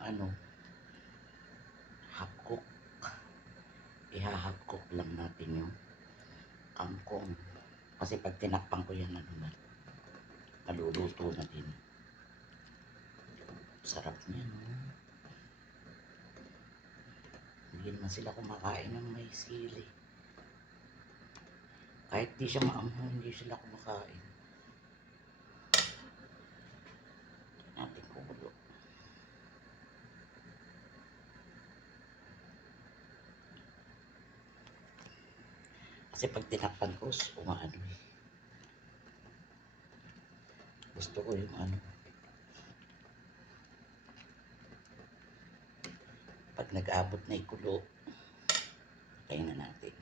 ano, half cook. Iha-half cook lang natin yung kangkong. Kasi pag tinakpan ko yan, ano na, naluluto na din. Sarap niya, no? Hindi naman sila kumakain ng may sili. Kahit di siya maanghang, hindi sila kumakain. Natin kulo. Kasi pag tinakpan ko, umaano eh. Gusto ko yung ano. Pag nag-abot na ikulo, tayo na natin.